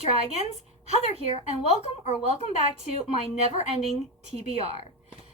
Dragons, Heather here, and welcome back to my never-ending TBR.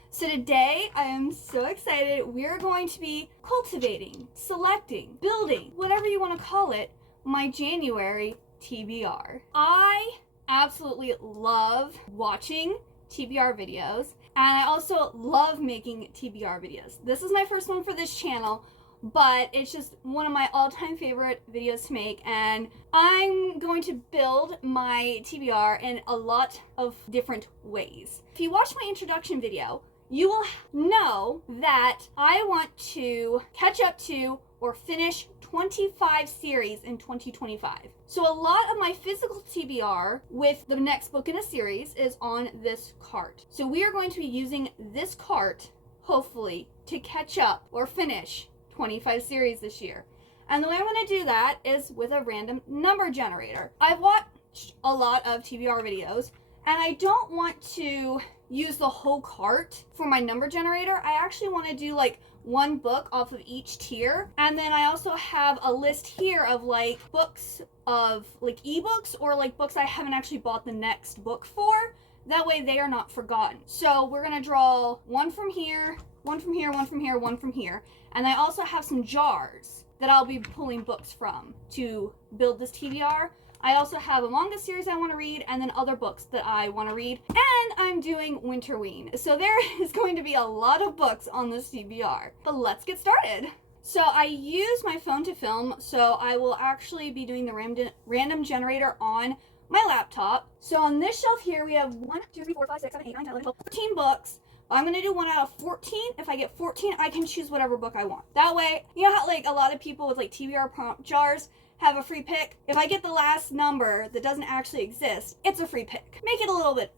So today, I am so excited. We're going to be cultivating, selecting, building, whatever you want to call it, my January TBR. I absolutely love watching TBR videos, and I also love making TBR videos. This is my first one for this channel, but it's just one of my all-time favorite videos to make, and I'm going to build my TBR in a lot of different ways. If you watch my introduction video, you will know that I want to catch up to or finish 25 series in 2025. So a lot of my physical TBR with the next book in a series is on this cart. So we are going to be using this cart, hopefully, to catch up or finish 25 series this year. And the way I'm going to do that is with a random number generator. I've watched a lot of TBR videos, and I don't want to use the whole cart for my number generator. I actually want to do like one book off of each tier, and then I also have a list here of like books of like ebooks or like books I haven't actually bought the next book for. That way they are not forgotten. So we're going to draw one from here, one from here, one from here, one from here. And I also have some jars that I'll be pulling books from to build this TBR. I also have a manga series I want to read, and then other books that I want to read. And I'm doing Winterween. So there is going to be a lot of books on this TBR. But let's get started. So I use my phone to film, so I will actually be doing the random generator on my laptop. So on this shelf here, we have 1, 2, 3, 4, 5, 6, 7, 8, 9, 10, 11, 12, 13 books. I'm going to do 1 out of 14. If I get 14, I can choose whatever book I want. That way, you know how like a lot of people with like TBR prompt jars have a free pick? If I get the last number that doesn't actually exist, it's a free pick. Make it a little bit,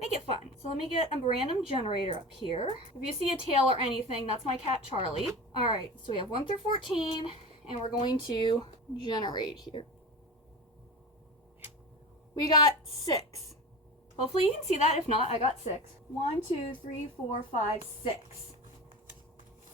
make it fun. So let me get a random generator up here. If you see a tail or anything, that's my cat Charlie. All right, so we have 1 through 14, and we're going to generate here. We got 6. Hopefully you can see that. If not, I got 6. 1, 2, 3, 4, 5, 6.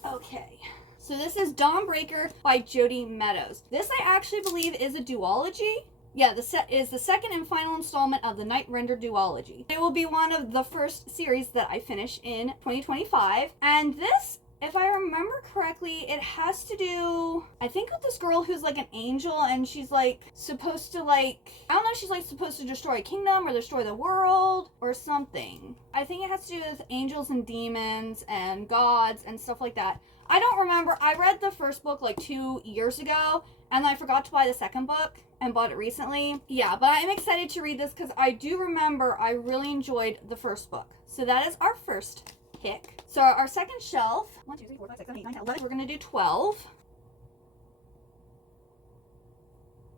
Okay. So this is Dawnbreaker by Jody Meadows. This I actually believe is a duology. Yeah, the set is the second and final installment of the Night Render duology. It will be one of the first series that I finish in 2025. And this, if I remember correctly, it has to do, I think, with this girl who's like an angel, and she's like supposed to like, I don't know if she's like supposed to destroy a kingdom or destroy the world or something. I think it has to do with angels and demons and gods and stuff like that. I don't remember. I read the first book like 2 years ago, and I forgot to buy the second book and bought it recently. Yeah, but I'm excited to read this because I do remember I really enjoyed the first book. So that is our first pick. So our second shelf, 1, 2, 3, 4, 5, 6, 7, 8, 9, 10, 11. We're going to do 12.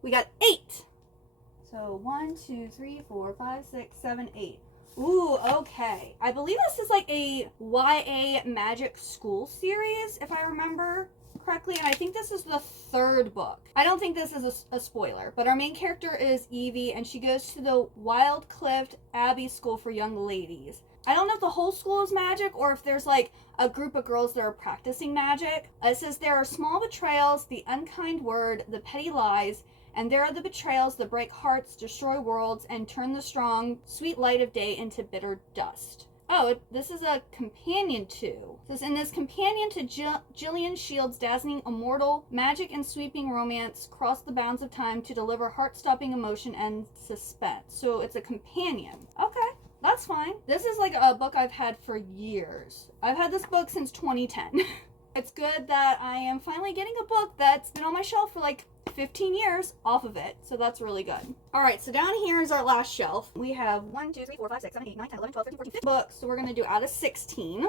We got 8. So 1, 2, 3, 4, 5, 6, 7, 8. Ooh, okay. I believe this is like a YA magic school series, if I remember correctly, and I think this is the 3rd book. I don't think this is a spoiler, but our main character is Evie, and she goes to the Wildcliff Abbey School for Young Ladies. I don't know if the whole school is magic or if there's like a group of girls that are practicing magic. It says there are small betrayals, the unkind word, the petty lies, and there are the betrayals that break hearts, destroy worlds, and turn the strong, sweet light of day into bitter dust. Oh, this is a companion to. It says, in this companion to Gillian Shields' dazzling immortal magic and sweeping romance cross the bounds of time to deliver heart-stopping emotion and suspense. So it's a companion. Okay, that's fine. This is like a book I've had for years. I've had this book since 2010. It's good that I am finally getting a book that's been on my shelf for like 15 years off of it, so that's really good. All right, so down here is our last shelf. We have 1, 2, 3, 4, 5, 6, 7, 8, 9, 10, 11, 12, 13, 14, 15 books, so we're going to do out of 16.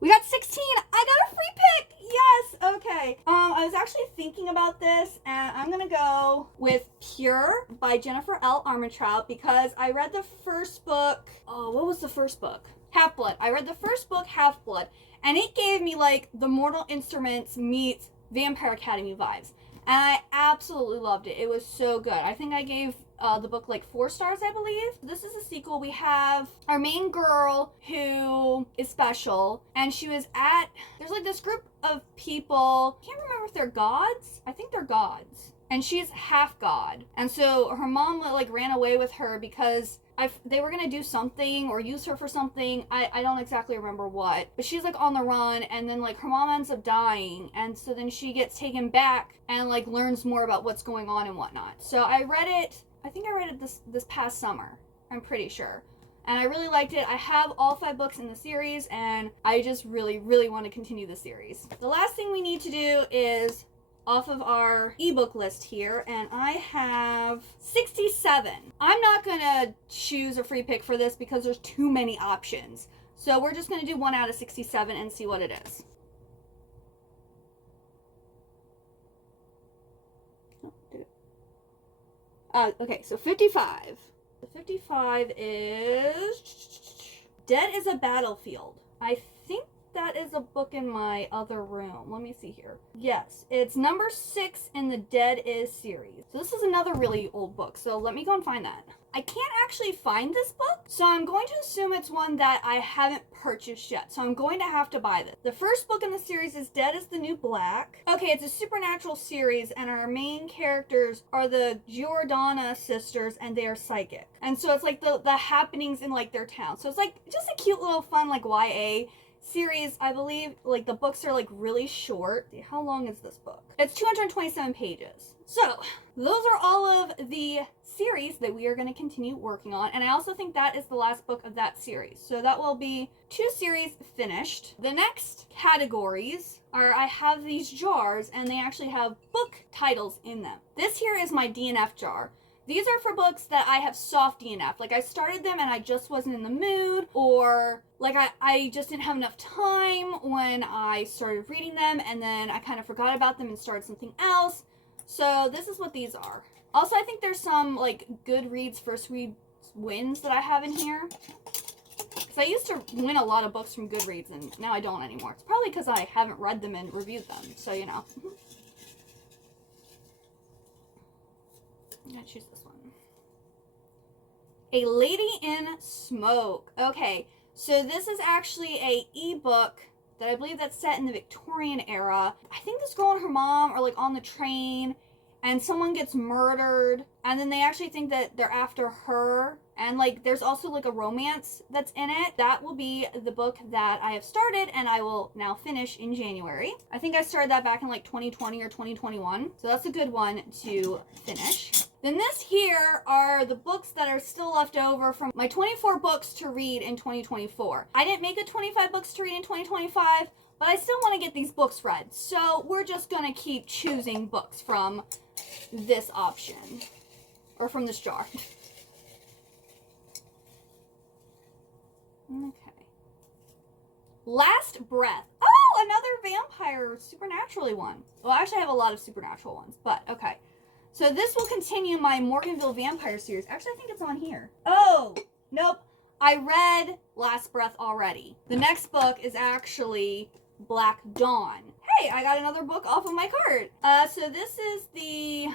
We got 16! I got a free pick! Yes! Okay. I was actually thinking about this, and I'm going to go with Pure by Jennifer L. Armentrout because I read the first book. Oh, what was the first book? Half-Blood. I read the first book, Half-Blood, and it gave me like the Mortal Instruments meets Vampire Academy vibes. And I absolutely loved it. It was so good. I think I gave the book like 4 stars, I believe. This is a sequel. We have our main girl who is special, and she was at, there's like this group of people, can't remember if they're gods. I think they're gods. and she's half god. And so her mom like ran away with her because they were gonna do something or use her for something. I don't exactly remember what, but she's like on the run, and then like her mom ends up dying, and so then she gets taken back and like learns more about what's going on and whatnot. So I read it, I think I read it this past summer, I'm pretty sure, and I really liked it. I have all 5 books in the series, and I just really want to continue the series. The last thing we need to do is off of our ebook list here, and I have 67. I'm not gonna choose a free pick for this because there's too many options. So we're just gonna do 1 out of 67 and see what it is. Okay, so 55. The 55 is Dead is a Battlefield. I think that is a book in my other room. Let me see here. Yes, it's number 6 in the Dead Is series. So this is another really old book. So let me go and find that. I can't actually find this book, so I'm going to assume it's one that I haven't purchased yet. So I'm going to have to buy this. The first book in the series is Dead is the New Black. Okay, it's a supernatural series, and our main characters are the Giordana sisters, and they are psychic. And so it's like the happenings in like their town. So it's like just a cute little fun like YA series. I believe like the books are like really short. How long is this book? It's 227 pages. So those are all of the series that we are going to continue working on, and I also think that is the last book of that series. So that will be 2 series finished. The next categories are, I have these jars, and they actually have book titles in them. This here is my DNF jar. These are for books that I have soft DNF. Like I started them and I just wasn't in the mood, or like I just didn't have enough time when I started reading them, and then I kind of forgot about them and started something else. So this is what these are. Also, I think there's some like Goodreads first read wins that I have in here. Because I used to win a lot of books from Goodreads, and now I don't anymore. It's probably because I haven't read them and reviewed them. So, you know. I'm going to choose this one. A Lady in Smoke. Okay, so this is actually a ebook that I believe that's set in the Victorian era. I think this girl and her mom are like on the train, and someone gets murdered, and then they actually think that they're after her, and like there's also like a romance that's in it. That will be the book that I have started, and I will now finish in January. I think I started that back in like 2020 or 2021, so that's a good one to finish. Then this here are the books that are still left over from my 24 books to read in 2024. I didn't make it 25 books to read in 2025, but I still want to get these books read, so we're just gonna keep choosing books from this option, or from this jar. Okay. Last Breath. Oh, another vampire supernaturally one. Well, actually I have a lot of supernatural ones, but okay. So this will continue my Morganville Vampire series. Actually, I think it's on here. Oh, nope. I read Last Breath already. The next book is actually Black Dawn. Hey, I got another book off of my cart. So this is the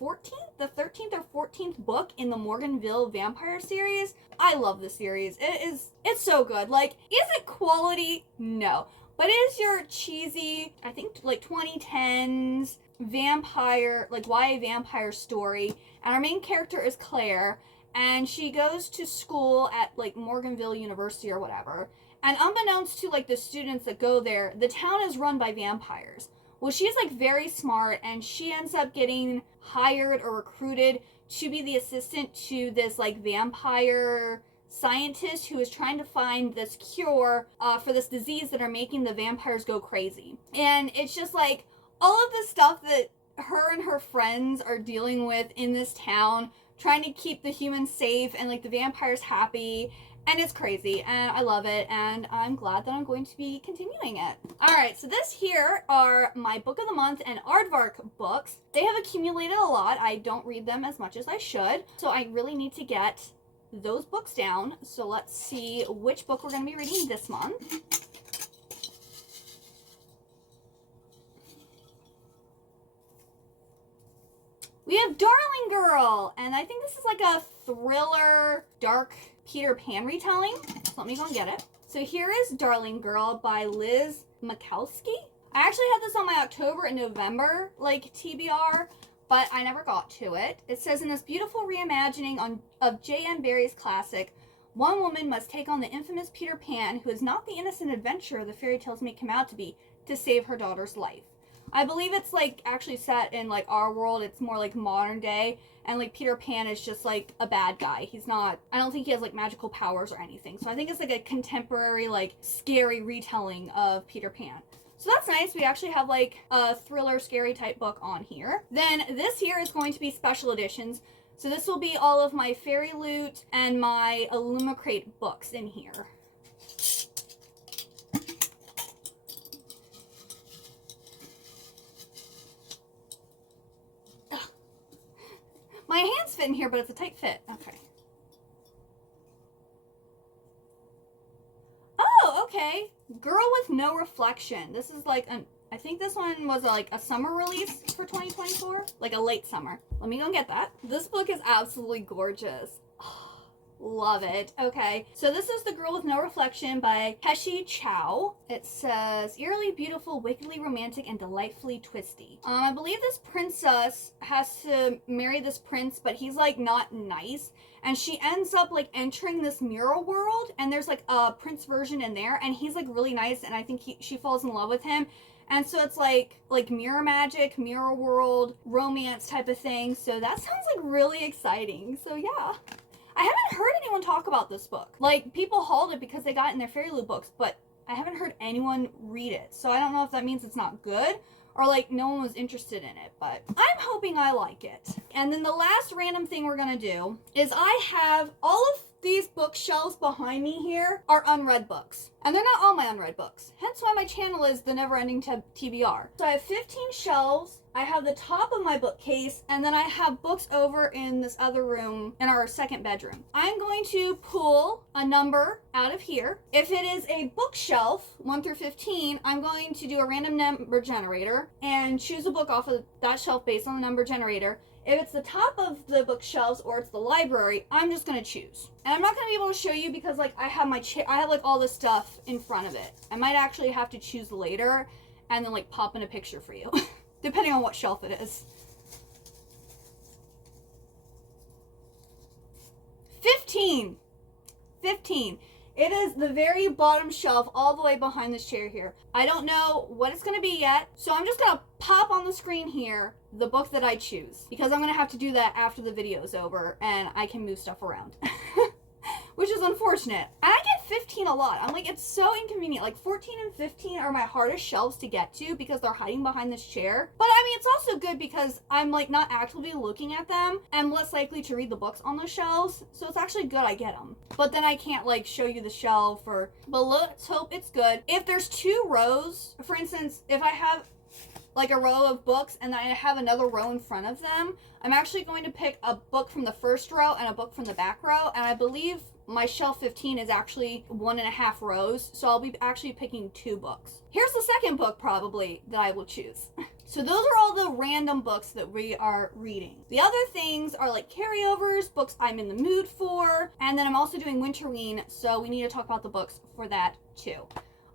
14th? The 13th or 14th book in the Morganville Vampire series. I love this series. It's so good. Like, is it quality? No. But it is your cheesy, I think like 2010s vampire, like YA vampire story. And our main character is Claire, and she goes to school at like Morganville University or whatever. And unbeknownst to like the students that go there, the town is run by vampires. Well, she's like very smart, and she ends up getting hired or recruited to be the assistant to this like vampire scientist who is trying to find this cure for this disease that are making the vampires go crazy. And it's just like all of the stuff that her and her friends are dealing with in this town, trying to keep the humans safe and like the vampires happy. And it's crazy, and I love it, and I'm glad that I'm going to be continuing it. Alright, so this here are my Book of the Month and Aardvark books. They have accumulated a lot. I don't read them as much as I should, so I really need to get those books down. So let's see which book we're going to be reading this month. We have Darling Girl, and I think this is like a thriller, dark Peter Pan retelling. So let me go and get it. So here is Darling Girl by Liz Makowski. I actually had this on my October and November, like, TBR, but I never got to it. It says, in this beautiful reimagining of J.M. Barrie's classic, one woman must take on the infamous Peter Pan, who is not the innocent adventurer the fairy tales make him out to be, to save her daughter's life. I believe it's like actually set in like our world. It's more like modern day, and like Peter Pan is just like a bad guy. He's not, I don't think he has like magical powers or anything. So I think it's like a contemporary, like scary retelling of Peter Pan. So that's nice. We actually have like a thriller, scary type book on here. Then this here is going to be special editions. So this will be all of my Fairy Loot and my Illumicrate books in here. Ugh. My hands fit in here, but it's a tight fit. Okay. Oh, okay. Girl with No Reflection. This is like an, I think this one was like a summer release for 2024, like a late summer. Let me go and get that. This book is absolutely gorgeous. Oh, love it. Okay, so this is The Girl with No Reflection by Heshi Chow. It says, eerily beautiful, wickedly romantic, and delightfully twisty. I believe this princess has to marry this prince, but he's like not nice. And she ends up like entering this mirror world, and there's like a prince version in there, and he's like really nice, and I think she falls in love with him. And so it's like mirror magic, mirror world, romance type of thing. So that sounds like really exciting. So yeah. I haven't heard anyone talk about this book. Like, people hauled it because they got it in their Fairy Loot books, but I haven't heard anyone read it. So I don't know if that means it's not good or like no one was interested in it, but I'm hoping I like it. And then the last random thing we're gonna do is I have all of these bookshelves behind me here are unread books. And they're not all my unread books. Hence why my channel is the Never Ending TBR. So I have 15 shelves. I have the top of my bookcase, and then I have books over in this other room in our second bedroom. I'm going to pull a number out of here. If it is a bookshelf, 1 through 15, I'm going to do a random number generator and choose a book off of that shelf based on the number generator. If it's the top of the bookshelves or it's the library, I'm just gonna choose. And I'm not gonna be able to show you because like I have like all this stuff in front of it. I might actually have to choose later and then like pop in a picture for you, depending on what shelf it is. 15. 15. It is the very bottom shelf all the way behind this chair here. I don't know what it's going to be yet, so I'm just going to pop on the screen here the book that I choose, because I'm going to have to do that after the video is over and I can move stuff around. Which is unfortunate. And I get 15 a lot. I'm like, it's so inconvenient. Like 14 and 15 are my hardest shelves to get to because they're hiding behind this chair. But I mean, it's also good because I'm like not actively looking at them and less likely to read the books on those shelves. So it's actually good I get them. But then I can't like show you the shelf or, but let's hope it's good. If there's 2 rows, for instance, if I have like a row of books and then I have another row in front of them, I'm actually going to pick a book from the first row and a book from the back row. And I believe my shelf 15 is actually 1.5 rows, so I'll be actually picking 2 books. Here's the second book probably that I will choose. So those are all the random books that we are reading. The other things are like carryovers, books I'm in the mood for, and then I'm also doing Winterween, so we need to talk about the books for that too.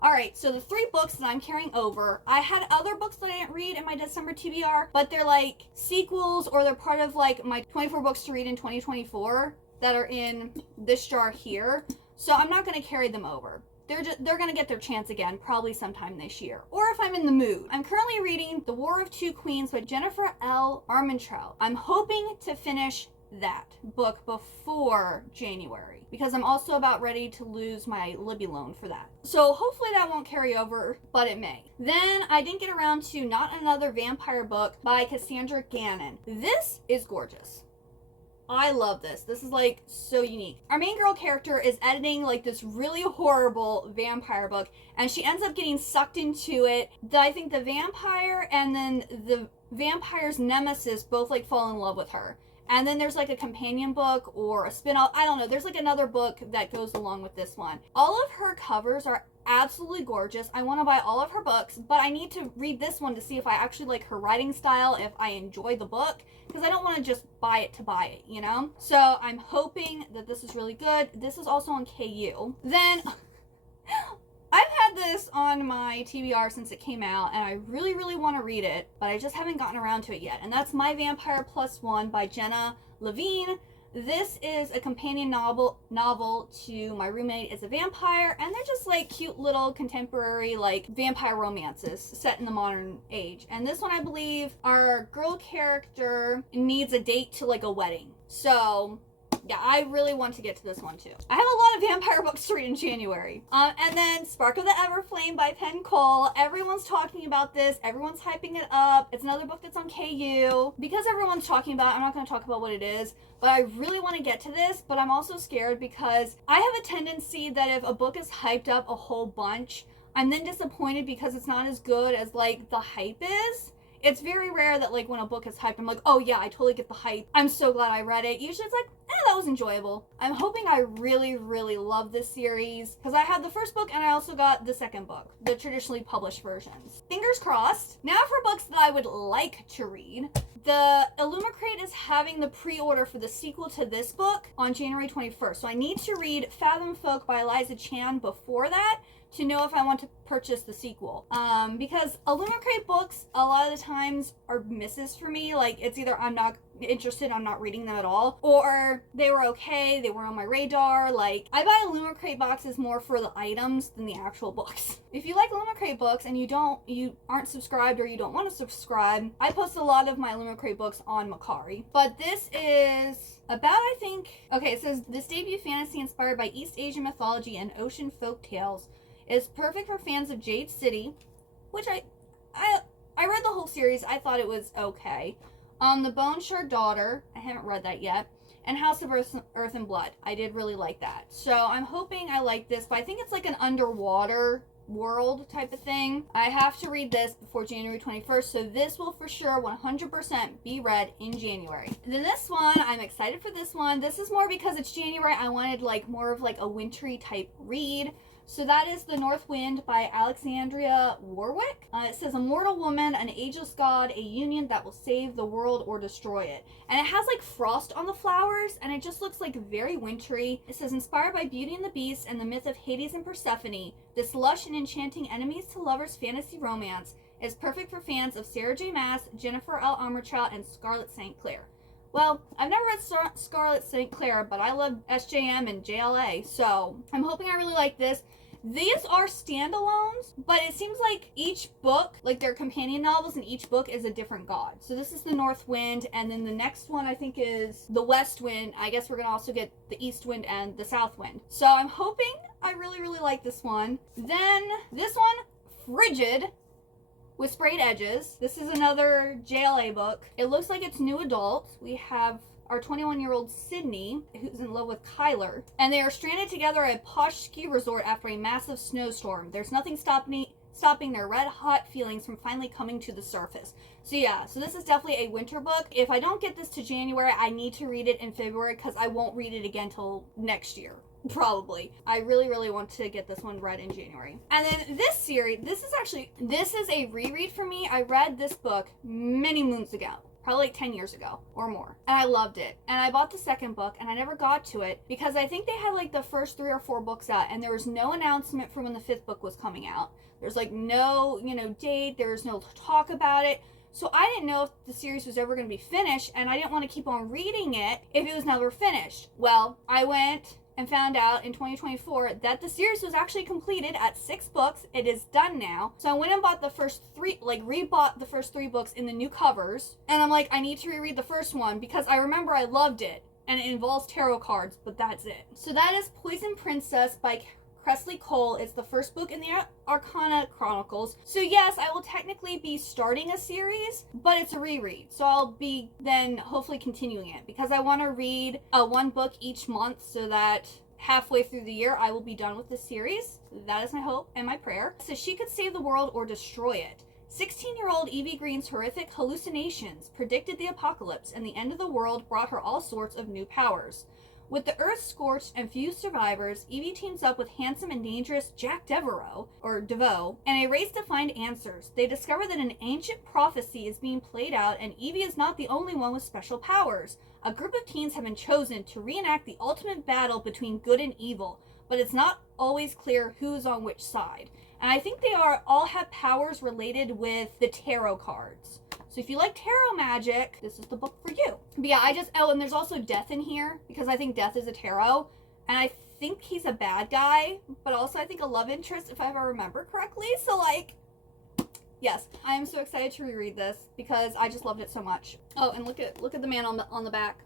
All right, so the 3 books that I'm carrying over, I had other books that I didn't read in my December TBR, but they're like sequels or they're part of like my 24 books to read in 2024 that are in this jar here. So I'm not going to carry them over. They're going to get their chance again, probably sometime this year. Or if I'm in the mood. I'm currently reading The War of Two Queens by Jennifer L. Armentrout. I'm hoping to finish that book before January because I'm also about ready to lose my Libby loan for that. So hopefully that won't carry over, but it may. Then I didn't get around to Not Another Vampire Book by Cassandra Gannon. This is gorgeous. I love this. This is like so unique. Our main girl character is editing like this really horrible vampire book and she ends up getting sucked into it. I think the vampire and then the vampire's nemesis both like fall in love with her. And then there's like a companion book or a spin-off. I don't know. There's like another book that goes along with this one. All of her covers are absolutely gorgeous. I want to buy all of her books, but I need to read this one to see if I actually like her writing style, if I enjoy the book, because I don't want to just buy it to buy it, you know? So I'm hoping that this is really good. This is also on KU. Then I've had this on my TBR since it came out, and I really, really want to read it, but I just haven't gotten around to it yet. And that's My Vampire Plus One by Jenna Levine. This is a companion novel to My Roommate is a Vampire, and they're just like cute little contemporary like vampire romances set in the modern age. And this one, I believe, our girl character needs a date to like a wedding. So yeah, I really want to get to this one too. I have a lot of vampire books to read in January. And then Spark of the Everflame by Penn Cole. Everyone's talking about this. Everyone's hyping it up. It's another book that's on KU. Because everyone's talking about it, I'm not going to talk about what it is, but I really want to get to this, but I'm also scared because I have a tendency that if a book is hyped up a whole bunch, I'm then disappointed because it's not as good as like the hype is. It's very rare that like when a book is hyped, I'm like, oh yeah, I totally get the hype. I'm so glad I read it. Usually it's like, that was enjoyable. I'm hoping I really, really love this series because I had the first book and I also got the second book, the traditionally published versions. Fingers crossed. Now for books that I would like to read. The Illumicrate is having the pre-order for the sequel to this book on January 21st. So I need to read Fathom Folk by Eliza Chan before that to know if I want to purchase the sequel. Because Illumicrate books a lot of the times are misses for me. Like it's either I'm not interested, I'm not reading them at all, or they were okay, they were on my radar. Like I buy Illumicrate boxes more for the items than the actual books. If you like Illumicrate books and you aren't subscribed or you don't want to subscribe, I post a lot of my Illumicrate books on Macari. But this is about, I think, okay, it says this debut fantasy inspired by East Asian mythology and ocean folk tales is perfect for fans of Jade City, which I read the whole series. I thought it was okay. The Bone Shard Daughter, I haven't read that yet, and House of Earth and Blood. I did really like that. So I'm hoping I like this, but I think it's like an underwater world type of thing. I have to read this before January 21st, so this will for sure 100% be read in January. Then this one, I'm excited for this one. This is more because it's January. I wanted like more of like a wintry type read. So that is The North Wind by Alexandria Warwick. It says, a mortal woman, an ageless god, a union that will save the world or destroy it. And it has like frost on the flowers, and it just looks like very wintry. It says, inspired by Beauty and the Beast and the myth of Hades and Persephone, this lush and enchanting enemies to lovers fantasy romance is perfect for fans of Sarah J. Maas, Jennifer L. Armentrout, and Scarlett St. Clair. Well, I've never read Scarlett St. Clair, but I love SJM and JLA, so I'm hoping I really like this. These are standalones, but it seems like each book, like they're companion novels, and each book is a different god. So this is the North Wind, and then the next one I think is the West Wind. I guess we're going to also get the East Wind and the South Wind. So I'm hoping I really, really like this one. Then this one, Frigid, with Sprayed Edges. This is another JLA book. It looks like it's new adult. We have our 21-year-old Sydney, who's in love with Kyler, and they are stranded together at a posh ski resort after a massive snowstorm. There's nothing stopping their red-hot feelings from finally coming to the surface. So yeah, so this is definitely a winter book. If I don't get this to January, I need to read it in February because I won't read it again till next year. Probably. I really, really want to get this one read in January. And then this series, this is a reread for me. I read this book many moons ago. Probably like 10 years ago or more. And I loved it. And I bought the second book and I never got to it because I think they had like the first 3 or 4 books out and there was no announcement for when the 5th book was coming out. There's like no, date. There's no talk about it. So I didn't know if the series was ever going to be finished and I didn't want to keep on reading it if it was never finished. Well, I went and found out in 2024 that the series was actually completed at 6 books. It is done now. So I went and bought the first 3, rebought the first 3 books in the new covers. And I'm like, I need to reread the first one because I remember I loved it. And it involves tarot cards, but that's it. So that is Poison Princess by Kresley Cole. It's the first book in the Arcana Chronicles. So yes, I will technically be starting a series, but it's a reread. So I'll be then hopefully continuing it because I want to read 1 book each month so that halfway through the year I will be done with this series. That is my hope and my prayer. So she could save the world or destroy it. 16-year-old Evie Green's horrific hallucinations predicted the apocalypse, and the end of the world brought her all sorts of new powers. With the earth scorched and few survivors, Evie teams up with handsome and dangerous Jack DeVoe, in a race to find answers. They discover that an ancient prophecy is being played out, and Evie is not the only one with special powers. A group of teens have been chosen to reenact the ultimate battle between good and evil, but it's not always clear who's on which side. And I think they all have powers related with the tarot cards. So if you like tarot magic, this is the book for you. But yeah, and there's also Death in here, because I think Death is a tarot. And I think he's a bad guy, but also I think a love interest, if I ever remember correctly. So like, yes, I am so excited to reread this because I just loved it so much. Oh, and look at the man on the back.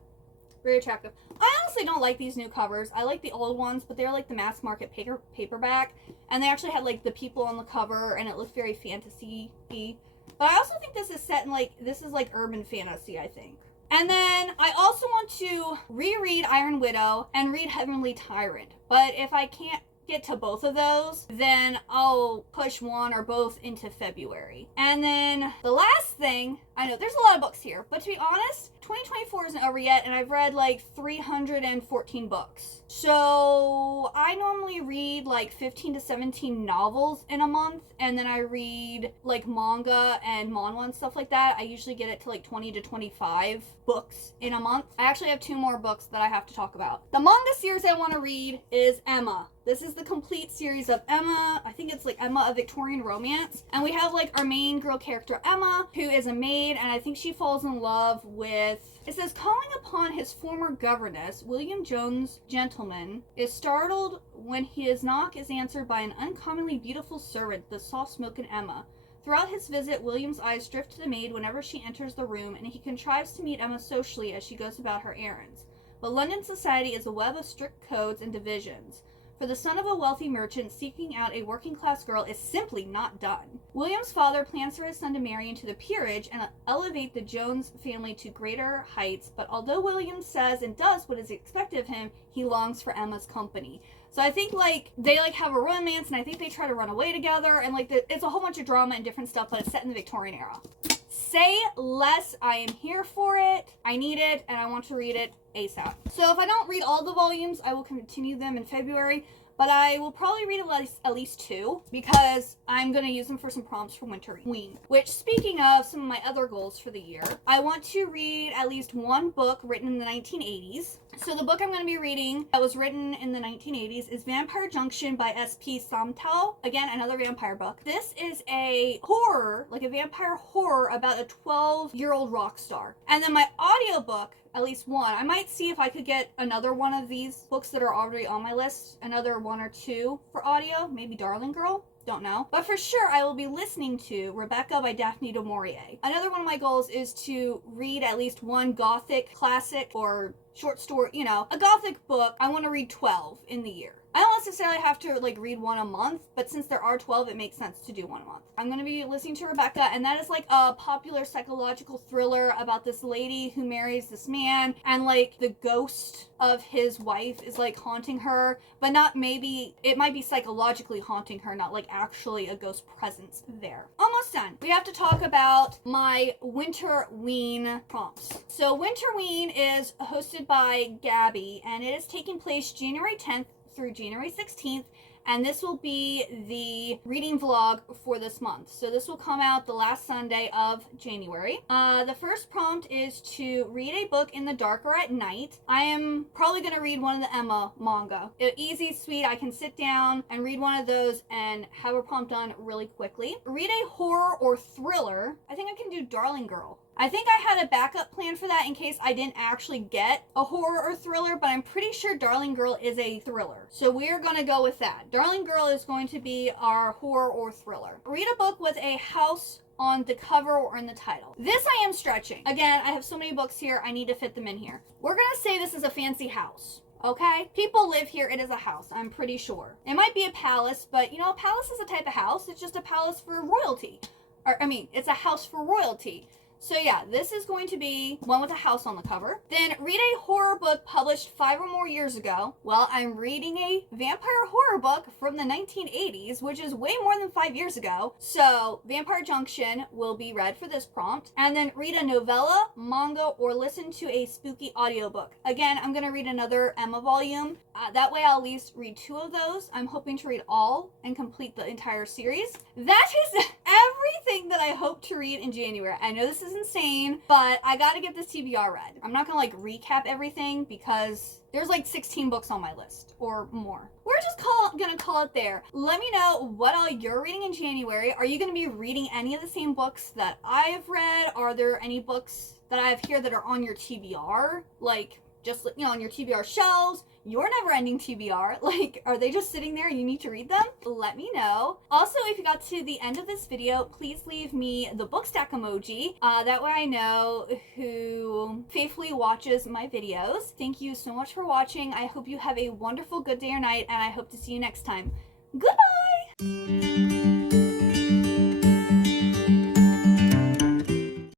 Very attractive. I honestly don't like these new covers. I like the old ones, but they're like the mass market paperback. And they actually had like the people on the cover, and it looked very fantasy-y. But I also think this is set in this is like urban fantasy, I think. And then I also want to reread Iron Widow and read Heavenly Tyrant. But if I can't get to both of those, then I'll push one or both into February. And then the last thing, I know there's a lot of books here, but to be honest, 2024 isn't over yet, and I've read like 314 books. So I normally read like 15 to 17 novels in a month, and then I read like manga and manhwa and stuff like that. I usually get it to like 20 to 25 books in a month. I actually have 2 more books that I have to talk about. The manga series I want to read is Emma. This is the complete series of Emma. I think it's like Emma, a Victorian Romance. And we have like our main girl character, Emma, who is a maid, and I think she falls in love with, it says, calling upon his former governess, William Jones, gentleman, is startled when his knock is answered by an uncommonly beautiful servant, the soft-spoken Emma. Throughout his visit, William's eyes drift to the maid whenever she enters the room, and he contrives to meet Emma socially as she goes about her errands. But London society is a web of strict codes and divisions. For the son of a wealthy merchant, seeking out a working-class girl is simply not done. William's father plans for his son to marry into the peerage and elevate the Jones family to greater heights, but although William says and does what is expected of him, he longs for Emma's company. So I think, they, have a romance, and I think they try to run away together, and, it's a whole bunch of drama and different stuff, but it's set in the Victorian era. Say less, I am here for it, I need it, and I want to read it ASAP. So if I don't read all the volumes, I will continue them in February, but I will probably read at least 2, because I'm going to use them for some prompts for Winterween. Which, speaking of some of my other goals for the year, I want to read at least 1 book written in the 1980s. So the book I'm going to be reading that was written in the 1980s is Vampire Junction by S.P. Samtao. Again, another vampire book. This is a horror, like a vampire horror about a 12-year-old rock star. And then my audiobook, at least 1. I might see if I could get another one of these books that are already on my list, another 1 or 2 for audio, maybe Darling Girl. Don't know. But for sure, I will be listening to Rebecca by Daphne du Maurier. Another one of my goals is to read at least 1 gothic classic or short story, a gothic book. I want to read 12 in the year. I don't necessarily have to read 1 a month, but since there are 12, it makes sense to do 1 a month. I'm going to be listening to Rebecca, and that is a popular psychological thriller about this lady who marries this man, and the ghost of his wife is haunting her, but not maybe, it might be psychologically haunting her, not actually a ghost presence there. Almost done. We have to talk about my Winterween prompts. So Winterween is hosted by Gabby, and it is taking place January 10th through January 16th, and this will be the reading vlog for this month. So this will come out the last Sunday of January. The first prompt is to read a book in the dark or at night. I am probably going to read one of the Emma manga. Easy, sweet, I can sit down and read one of those and have a prompt done really quickly. Read a horror or thriller. I think I can do Darling Girl. I think I had a backup plan for that in case I didn't actually get a horror or thriller, but I'm pretty sure Darling Girl is a thriller. So we're going to go with that. Darling Girl is going to be our horror or thriller. Read a book with a house on the cover or in the title. This I am stretching. Again, I have so many books here, I need to fit them in here. We're going to say this is a fancy house. Okay? People live here. It is a house. I'm pretty sure. It might be a palace, but a palace is a type of house. It's just a palace for royalty. It's a house for royalty. So yeah, this is going to be one with a house on the cover. Then read a horror book published 5 or more years ago. Well, I'm reading a vampire horror book from the 1980s, which is way more than 5 years ago. So Vampire Junction will be read for this prompt. And then read a novella, manga, or listen to a spooky audiobook. Again, I'm going to read another Emma volume. That way I'll at least read 2 of those. I'm hoping to read all and complete the entire series. That is everything that I hope to read in January. I know this is insane, but I gotta get this TBR read. I'm not gonna like recap everything because there's like 16 books on my list or more. We're just gonna call it there. Let me know what all you're reading in January. Are you gonna be reading any of the same books that I've read? Are there any books that I have here that are on your TBR? Like, just, you know, on your TBR shelves, your never-ending TBR. Like, are they just sitting there and you need to read them? Let me know. Also, if you got to the end of this video, please leave me the book stack emoji. That way I know who faithfully watches my videos. Thank you so much for watching. I hope you have a wonderful good day or night, and I hope to see you next time. Goodbye!